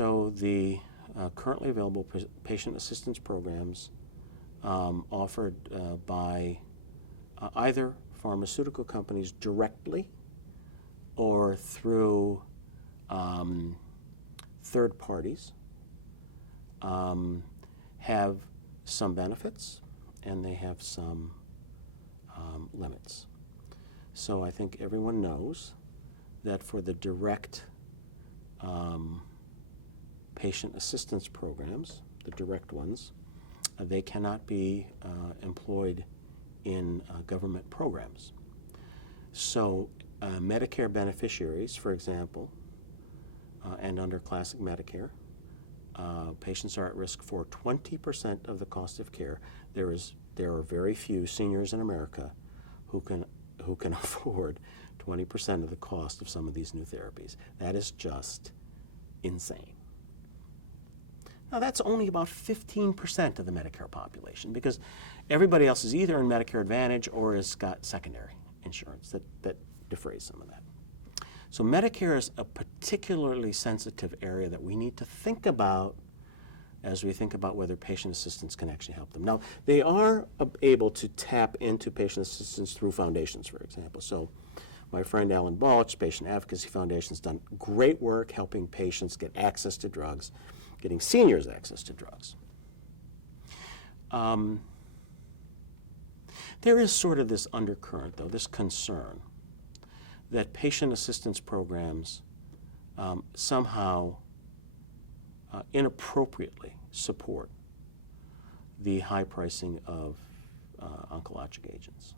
So the currently available patient assistance programs offered by either pharmaceutical companies directly or through third parties have some benefits and they have some limits. So I think everyone knows that for the direct patient assistance programs, the direct ones, they cannot be employed in government programs. So Medicare beneficiaries, for example, and under classic Medicare, patients are at risk for 20% of the cost of care. There are very few seniors in America who can afford 20% of the cost of some of these new therapies. That is just insane. Now that's only about 15% of the Medicare population because everybody else is either in Medicare Advantage or has got secondary insurance that defrays some of that. So Medicare is a particularly sensitive area that we need to think about as we think about whether patient assistance can actually help them. Now, they are able to tap into patient assistance through foundations, for example. So my friend Alan Balch, Patient Advocacy Foundation, has done great work helping patients get access to drugs, getting seniors access to drugs. There is sort of this undercurrent, though, this concern that patient assistance programs somehow inappropriately support the high pricing of oncologic agents.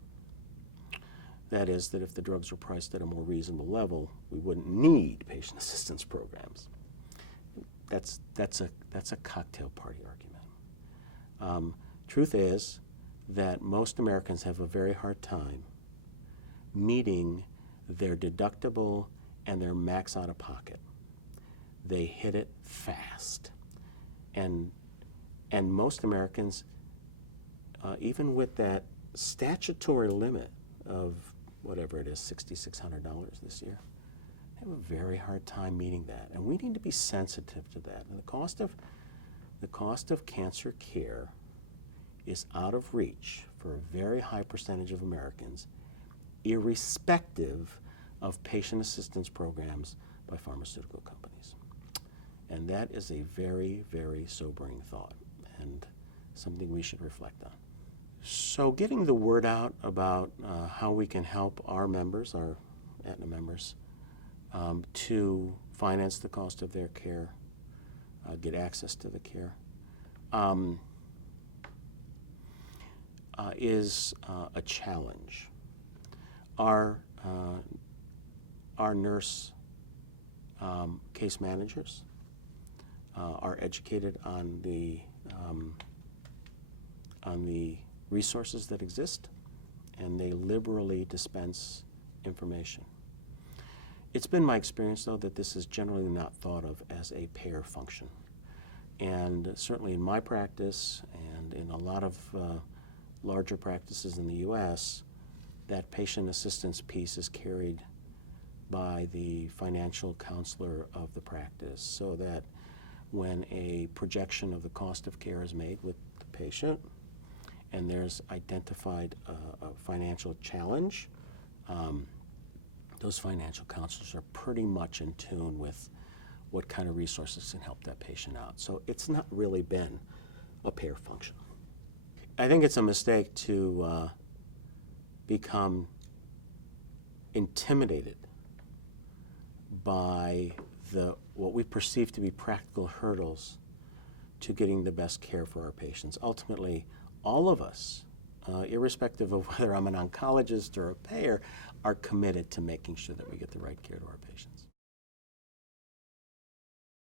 That is, that if the drugs were priced at a more reasonable level, we wouldn't need patient assistance programs. That's a cocktail party argument. Truth is that most Americans have a very hard time meeting their deductible and their max out of pocket. They hit it fast. And most Americans, even with that statutory limit of whatever it is, $6,600 this year, they have a very hard time meeting that. And we need to be sensitive to that. And the cost of cancer care is out of reach for a very high percentage of Americans, irrespective of patient assistance programs by pharmaceutical companies. And that is a very, very sobering thought and something we should reflect on. So getting the word out about how we can help our members, our Aetna members, to finance the cost of their care, get access to the care, is a challenge. Our nurse case managers are educated on the resources that exist, and they liberally dispense information. It's been my experience, though, that this is generally not thought of as a payer function. And certainly in my practice and in a lot of larger practices in the U.S., that patient assistance piece is carried by the financial counselor of the practice, so that when a projection of the cost of care is made with the patient and there's identified a financial challenge, those financial counselors are pretty much in tune with what kind of resources can help that patient out. So it's not really been a payer function. I think it's a mistake to become intimidated by what we perceive to be practical hurdles to getting the best care for our patients. Ultimately, all of us, irrespective of whether I'm an oncologist or a payer, are committed to making sure that we get the right care to our patients.